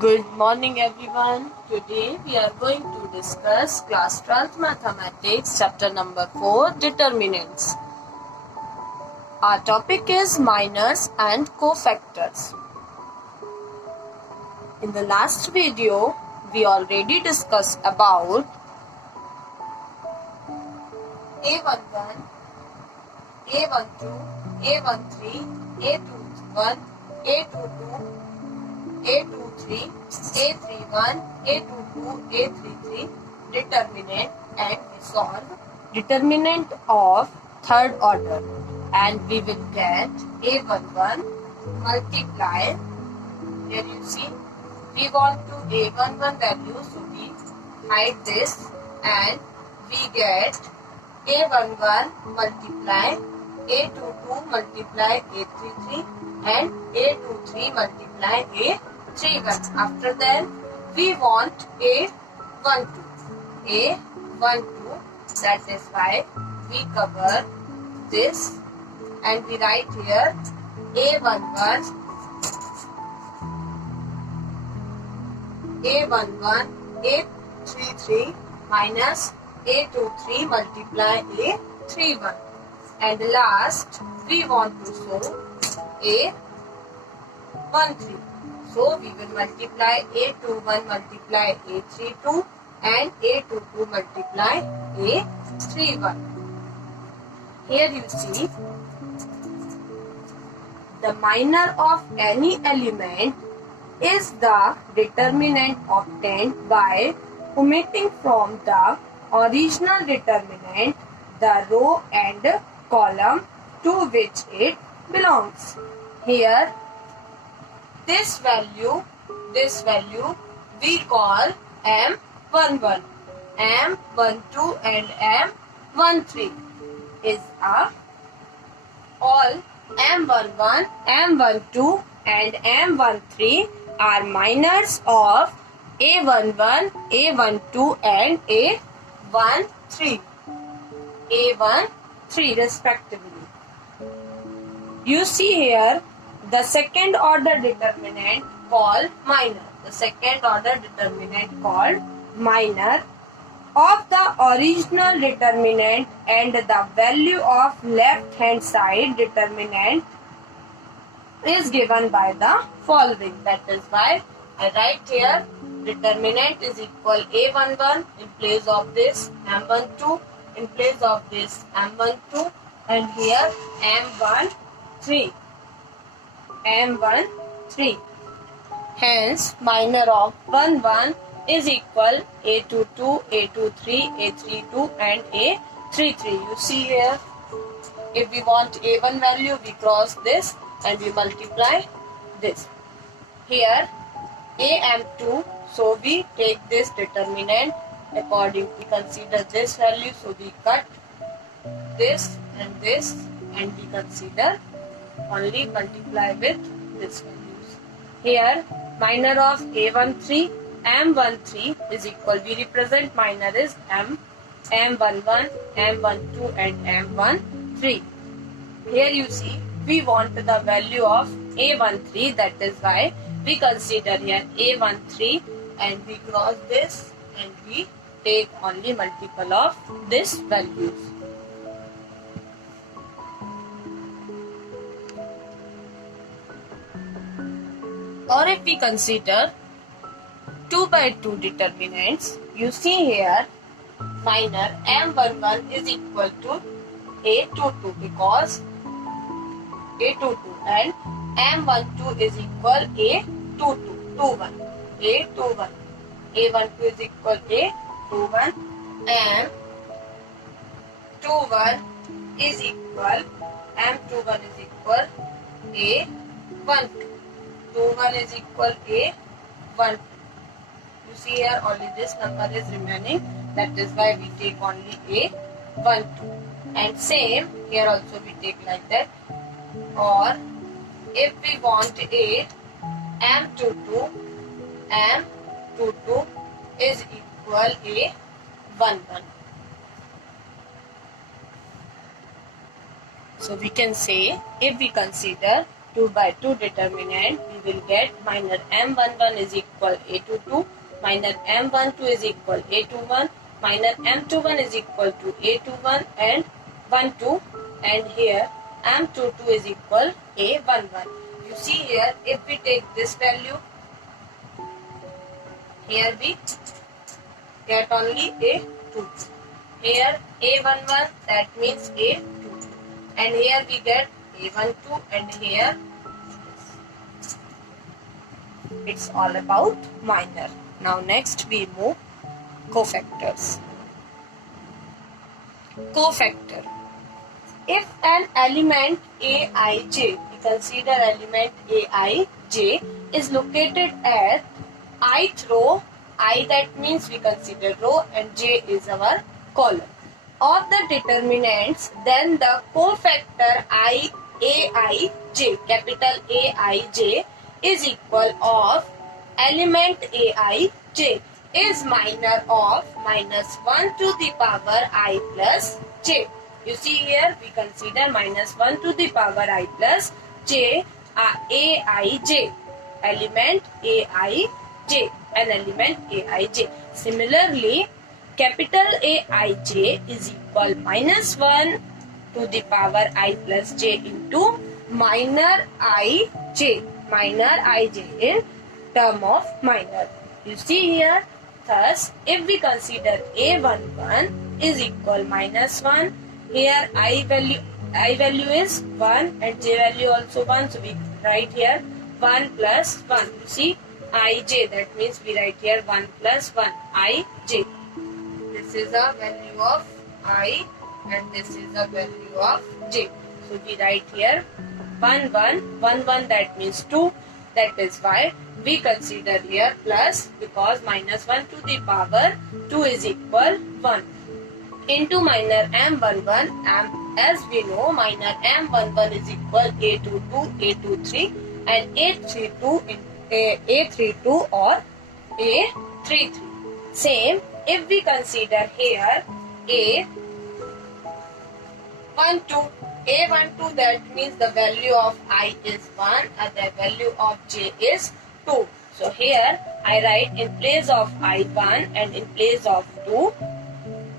Good morning everyone. Today we are going to discuss class 12th mathematics chapter number 4 determinants. Our topic is minors and cofactors. In the last video we already discussed about A11, A12, A13, A21, A22, A23, A31, A22, A33 determinant, and we solve determinant of third order, and we will get A11 multiply. Here you see we want to A11 value, so we hide this and we get A11 multiply A22 multiply A33 and A23 multiply A31. After that we want A12. A12, that is why we cover this and we write here A11 A33 minus A23 multiply A31, and last we want to show A13. So we will multiply A21 multiply A32 and A22 multiply A31. Here you see the minor of any element is the determinant obtained by omitting from the original determinant the row and column to which it belongs. Here this value we call M11, M12 and M13 is all M11, M12 and M13 are minors of A11, A12 and A13 respectively. You see here the second order determinant called minor. The second order determinant called minor of the original determinant and the value of left hand side determinant is given by the following. That is why I write here determinant is equal A11 in place of this M12, in place of this M12, and here M13. Hence minor of 11 is equal A22, A23, A32 and A33. You see here, if we want A1 value, we cross this and we multiply this. Here AM2, so we take this determinant according we consider this value, so we cut this and we consider only multiply with this values. Here minor of A13, M13 is equal, we represent minor is M11, M12 and M13. Here you see we want the value of A13, that is why we consider here A13 and we cross this and we take only multiple of this values. Or if we consider 2 by 2 determinants, you see here minor M11 is equal to A22 because A22 and M12 is equal A21. A12 A12 is equal A21 and M21 is equal A12. 21 is equal A1. You see here only this number is remaining, that is why we take only A12. And same here also we take like that. Or if we want M22 is equal A11. So we can say if we consider 2 by 2 determinant, we will get minor M11 is equal A22, minor M12 is equal A21, minor M21 is equal to A21 and 12, and here M22 is equal A11. You see here, if we take this value, here we get only A2. Here A11, that means A22. And here we get A12, and here it's all about minor. Now next we move cofactors. Cofactor. If an element Aij, we consider element Aij is located at ith row, I that means we consider row and j is our column of the determinants, then the cofactor Aij, capital Aij, is equal of element Aij is minor of -1 to the power I plus j. You see here we consider -1 to the power I plus j, Aij, element Aij, an element Aij. Similarly, capital Aij is equal -1 to the power I plus j into minor ij in term of minor. You see here, thus if we consider A11 is equal -1, here I value is 1 and j value also 1, so we write here 1 plus 1. You see ij, that means we write here 1 plus 1 ij. This is a value of I and this is a value of j. So we write here 1 1 1 1, that means 2. That is why we consider here plus, because -1 to the power 2 is equal 1 into minor M11. As we know, minor M11 is equal A22, A23 and A32 or A33. Same if we consider here A12, that means the value of I is 1 and the value of j is 2. So here I write in place of I 1 and in place of 2,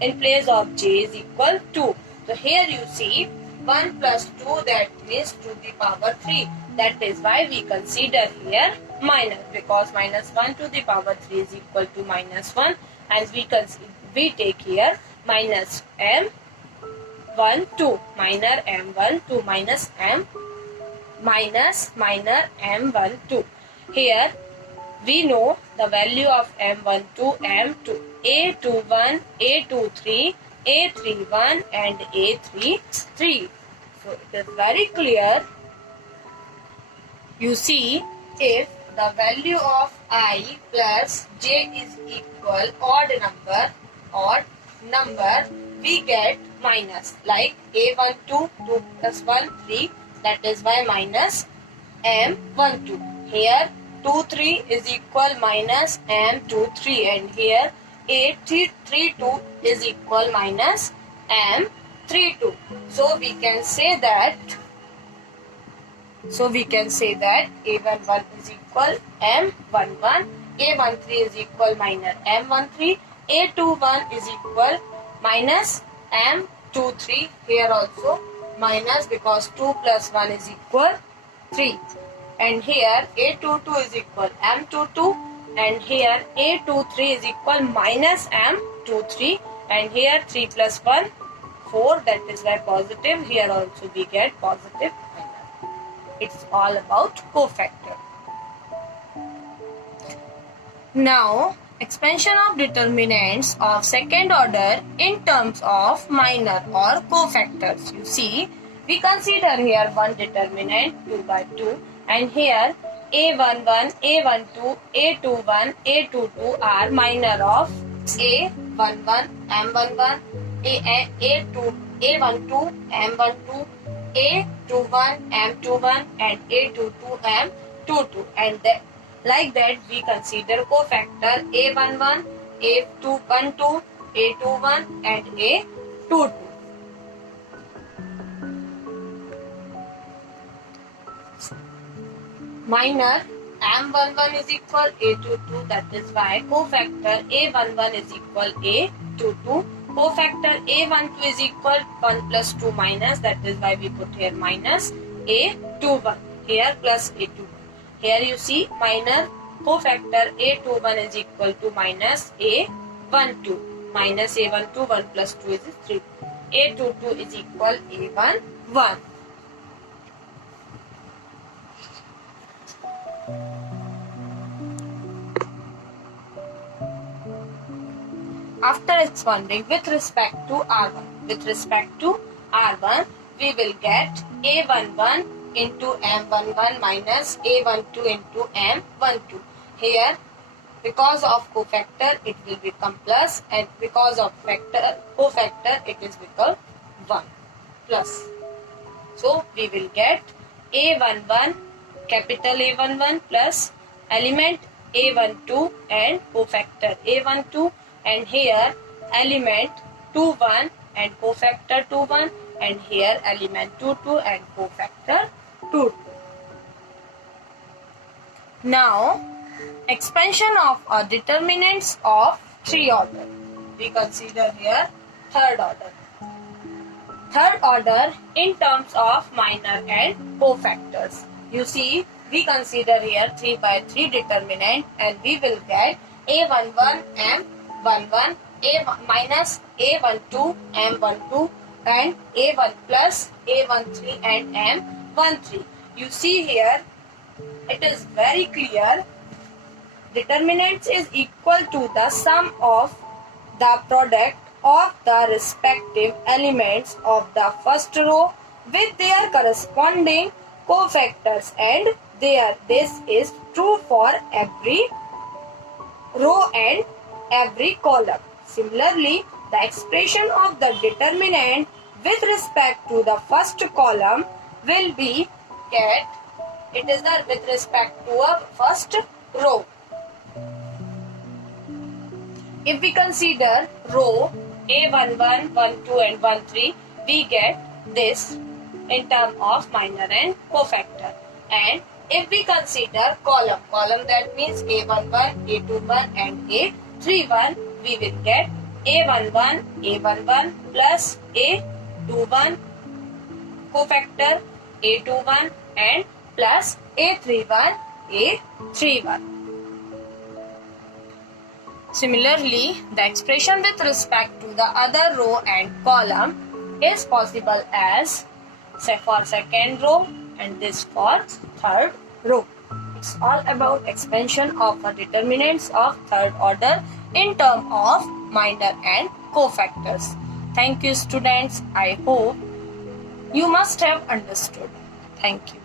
in place of j is equal 2. So here you see 1 plus 2, that means to the power 3. That is why we consider here minor, because -1 to the power 3 is equal to -1, and we take here minus M12, minor M12 minus minor M12. Here we know the value of M12, M2, A21, A23, A31 and A33. So it is very clear. You see, if the value of I plus j is equal odd number, we get minus, like A12, 2 plus 1, 3. That is why minus M12. Here 2, 3 is equal minus M23, and here A32 is equal minus M32. So we can say that A11 is equal M11, A13 is equal minor M13, A21 is equal minus M23. Here also minus, because 2 plus 1 is equal 3. And here A22 is equal M22, and here A23 is equal minus M23, and here 3 plus 1, 4, that is why positive. Here also we get positive minor. It's all about cofactor. Now, expansion of determinants of second order in terms of minor or cofactors. You see, we consider here one determinant 2 by 2, and here A11, A12, A21, A22 are minor of A11, M11, A12, M12, A21, M21 and A22, M22, and like that we consider cofactor A11, A12, A21 and A22. minor M11 is equal A22, that is why cofactor A11 is equal A22. Cofactor A12 is equal 1 plus 2 minus, that is why we put here minus A21. Here plus A21. Here you see minor cofactor A21 is equal to minus A12. Minus A12, 1 plus 2 is 3. A22 is equal A11. After expanding with respect to R1, we will get A11 into M11 minus A12 into M12. Here, because of cofactor, it will become plus, and because of cofactor, it is become 1 plus. So, we will get A11, capital A11 plus element A12 and cofactor A12, and here element 21 and cofactor 21, and here element 22 and cofactor 22. Now, expansion of determinants of 3 order. We consider here third order. Third order in terms of minor and cofactors. You see, we consider here 3 by 3 determinant, and we will get A11, M11, A minus A12, M12, and A1 plus A13 and M13. You see here, it is very clear. Determinants is equal to the sum of the product of the respective elements of the first row with their corresponding cofactors, and this is true for every row and every column. Similarly, the expression of the determinant with respect to the first column will be get, it is the with respect to a first row. If we consider row A11, 12 and 13, we get this in terms of minor and cofactor. And if we consider column that means A11, A21 and A31, we will get A11 plus A21 cofactor A21 and plus A31 A31. Similarly, the expression with respect to the other row and column is possible as, say, for second row and this for third row. It's all about expansion of the determinants of third order in terms of minor and cofactors. Thank you, students. I hope you must have understood. Thank you.